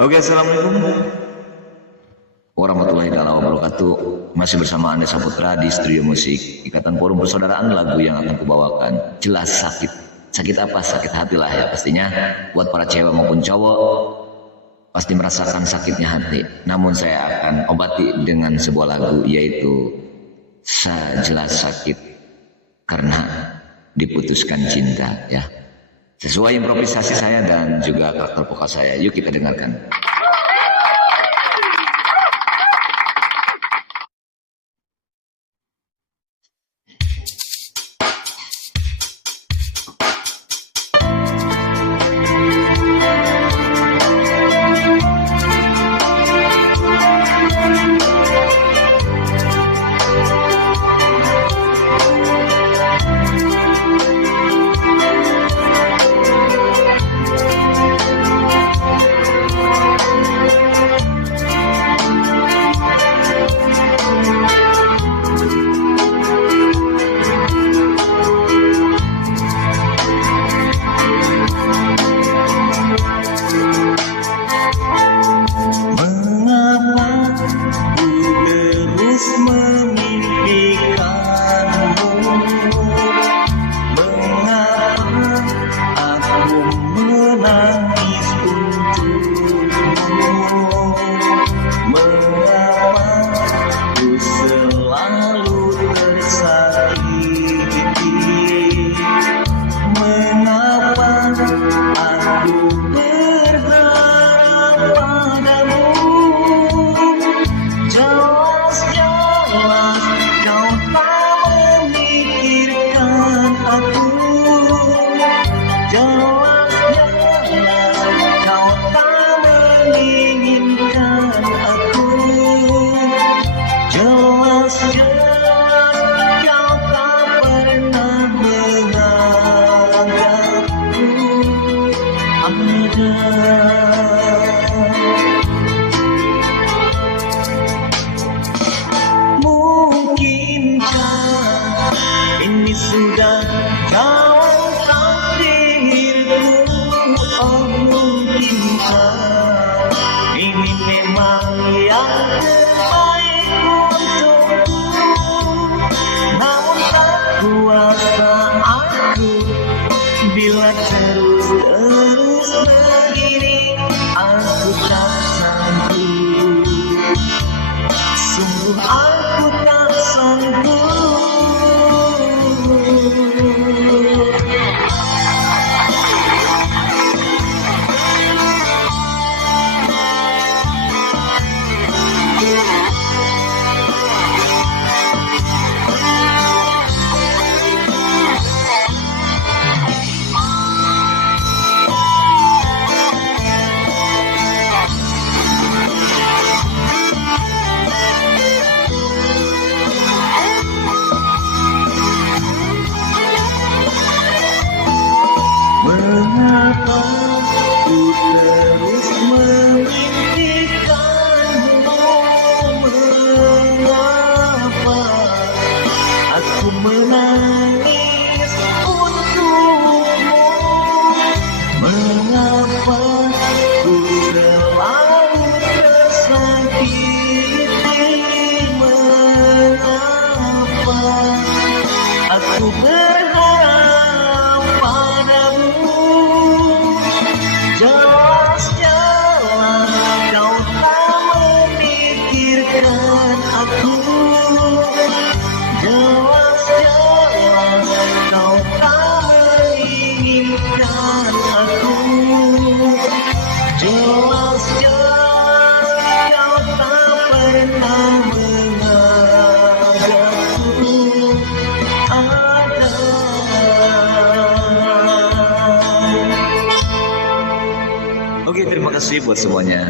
Oke, assalamualaikum warahmatullahi wabarakatuh. Masih bersama Anda Saputra di Studio Musik Ikatan Forum Persaudaraan. Lagu yang akan kubawakan jelas sakit. Sakit apa? Sakit hati lah ya pastinya. Buat para cewek maupun cowok pasti merasakan sakitnya hati. Namun saya akan obati dengan sebuah lagu, yaitu Sejelas Sakit Karena Diputuskan Cinta, ya. Sesuai improvisasi saya dan juga karakter vokal saya. Yuk kita dengarkan. Mungkinkah ini sudah jalan takdirku? Oh, mungkinkah ini memang yang terbaik untukku? Namun tak kuasa aku bila terus begini. Aku tak sanggup, sungguh aku tak sanggup. Mengapa ku terus memimpikanmu? Mengapa aku menangis untukmu? Mengapa ku selalu tersakiti? Mengapa aku berharap padamu? Jelas-jelas kau tak memikirkan aku. Jelas-jelas kau tak menginginkan aku. Jelas-jelas kau tak pernah menganggapku ada. Oke, terima kasih buat semuanya.